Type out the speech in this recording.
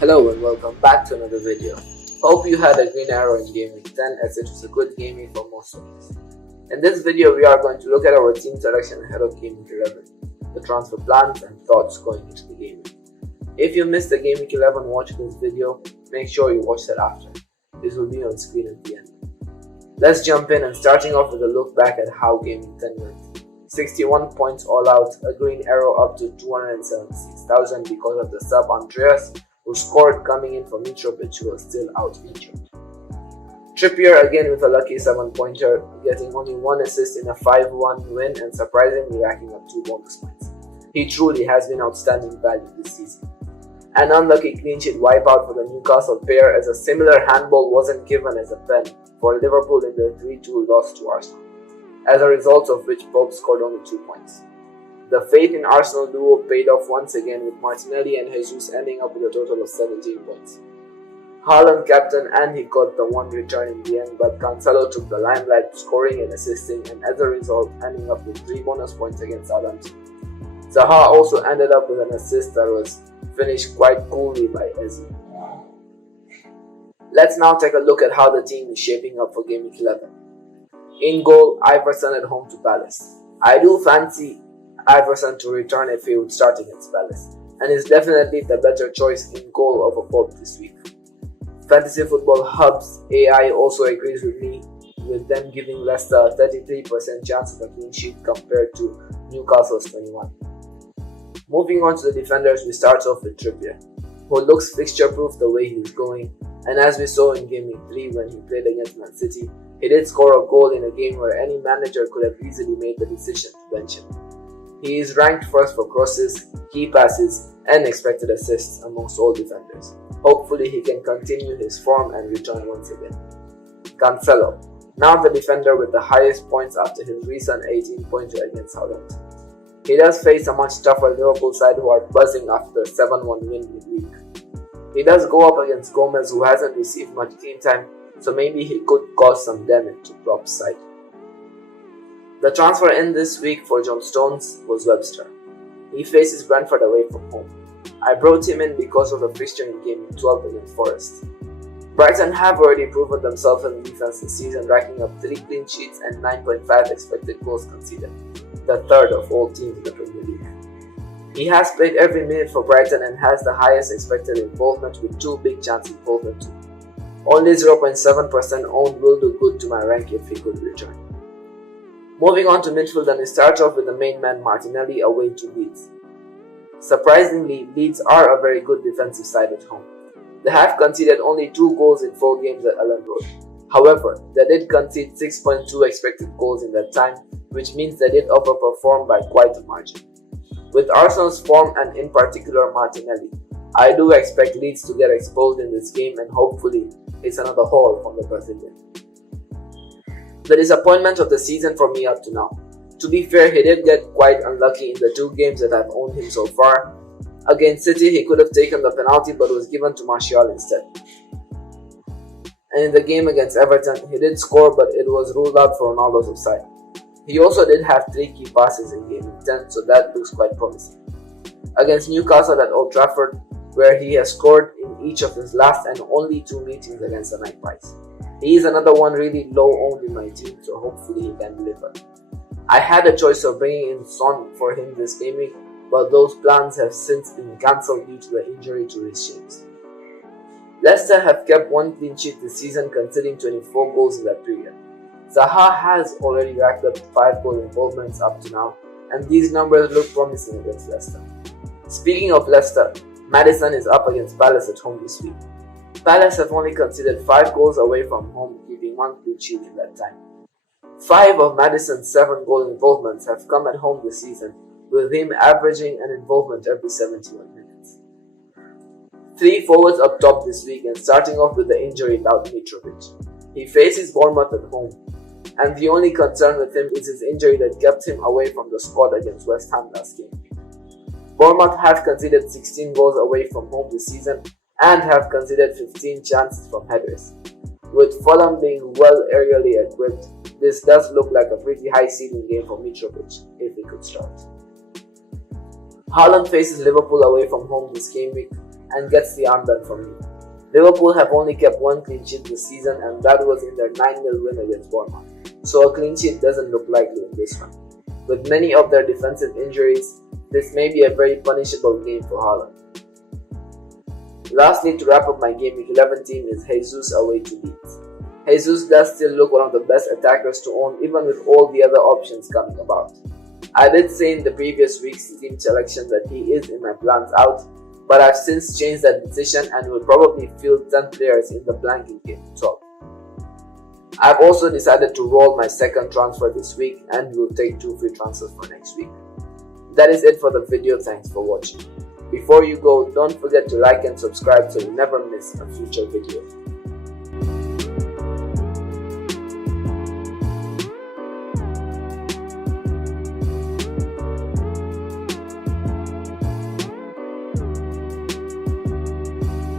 Hello and welcome back to another video. Hope you had a green arrow in Gameweek 10 as it was a good game week for most of us. In this video we are going to look at our team selection ahead of Gameweek 11, the transfer plans and thoughts going into the game week. If you missed the Gameweek 11 watch this video, make sure you watch that after. This will be on screen at the end. Let's jump in and starting off with a look back at how Gameweek 10 went. 61 points all out, a green arrow up to 276,000 because of the sub Andreas, who scored coming in for Mitrovic, who was still out injured. Trippier again with a lucky 7-pointer, getting only 1 assist in a 5-1 win and surprisingly racking up 2 bonus points. He truly has been outstanding value this season. An unlucky clean sheet wipeout for the Newcastle pair as a similar handball wasn't given as a pen for Liverpool in the 3-2 loss to Arsenal, as a result of which both scored only 2 points. The faith in Arsenal duo paid off once again with Martinelli and Jesus ending up with a total of 17 points. Haaland captain and he got the one return in the end, but Cancelo took the limelight, scoring and assisting, and as a result ending up with 3 bonus points against Southampton. Zaha also ended up with an assist that was finished quite coolly by Eze. Let's now take a look at how the team is shaping up for Game Week 11. In goal, Iverson at home to Palace. I do fancy Iverson to return if he would start against Palace, and is definitely the better choice in goal over Pope this week. Fantasy Football Hub's AI also agrees with me, with them giving Leicester a 33% chance of a clean sheet compared to Newcastle's 21%. Moving on to the defenders, we start off with Trippier, who looks fixture-proof the way he's going, and as we saw in Game Week 3 when he played against Man City, he did score a goal in a game where any manager could have easily made the decision to bench him. He is ranked first for crosses, key passes, and expected assists amongst all defenders. Hopefully he can continue his form and return once again. Cancelo, now the defender with the highest points after his recent 18-pointer against Southampton. He does face a much tougher Liverpool side who are buzzing after their 7-1 win midweek. He does go up against Gomez, who hasn't received much game time, so maybe he could cause some damage to Klopp's side. The transfer in this week for John Stones was Webster. He faces Brentford away from home. I brought him in because of the fixture in Game 12 against Forest. Brighton have already proven themselves in defense this season, racking up 3 clean sheets and 9.5 expected goals conceded, the third of all teams in the Premier League. He has played every minute for Brighton and has the highest expected involvement with 2 big chance involvement too. Only 0.7% owned will do good to my rank if he could return. Moving on to midfield, and we start off with the main man Martinelli away to Leeds. Surprisingly, Leeds are a very good defensive side at home. They have conceded only 2 goals in 4 games at Ellen Road. However, they did concede 6.2 expected goals in that time, which means they did overperform by quite a margin. With Arsenal's form and in particular Martinelli, I do expect Leeds to get exposed in this game, and hopefully it's another haul from the Brazilian. The disappointment of the season for me up to now. To be fair, he did get quite unlucky in the 2 games that I've owned him so far. Against City, he could have taken the penalty but was given to Martial instead. And in the game against Everton, he did score but it was ruled out for Ronaldo's offside. He also did have 3 key passes in Game 10, so that looks quite promising. Against Newcastle at Old Trafford, where he has scored in each of his last and only 2 meetings against the Magpies. He is another one really low owned in my team, so hopefully he can deliver. I had a choice of bringing in Son for him this game week, but those plans have since been cancelled due to the injury to Reece James. Leicester have kept 1 clean sheet this season, conceding 24 goals in that period. Zaha has already racked up 5 goal involvements up to now, and these numbers look promising against Leicester. Speaking of Leicester, Maddison is up against Palace at home this week. Palace have only conceded 5 goals away from home, keeping 1 clean sheet in that time. 5 of Maddison's 7 goal involvements have come at home this season, with him averaging an involvement every 71 minutes. 3 forwards up top this week, and starting off with the injury out Mitrovic. He faces Bournemouth at home, and the only concern with him is his injury that kept him away from the squad against West Ham last game. Bournemouth have conceded 16 goals away from home this season and have conceded 15 chances from headers. With Fulham being well aerially equipped, this does look like a pretty high ceiling game for Mitrovic if he could start. Haaland faces Liverpool away from home this game week, and gets the armband from me. Liverpool have only kept one clean sheet this season, and that was in their 9-0 win against Bournemouth, so a clean sheet doesn't look likely in this one. With many of their defensive injuries, this may be a very punishable game for Haaland. Lastly, to wrap up my Game Week 11 team is Jesus away to Leeds. Jesus does still look one of the best attackers to own, even with all the other options coming about. I did say in the previous week's team selection that he is in my plans out, but I've since changed that decision and will probably field 10 players in the blanking game to 12. I've also decided to roll my second transfer this week and will take 2 free transfers for next week. That is it for the video. Thanks for watching. Before you go, don't forget to like and subscribe so you never miss a future video.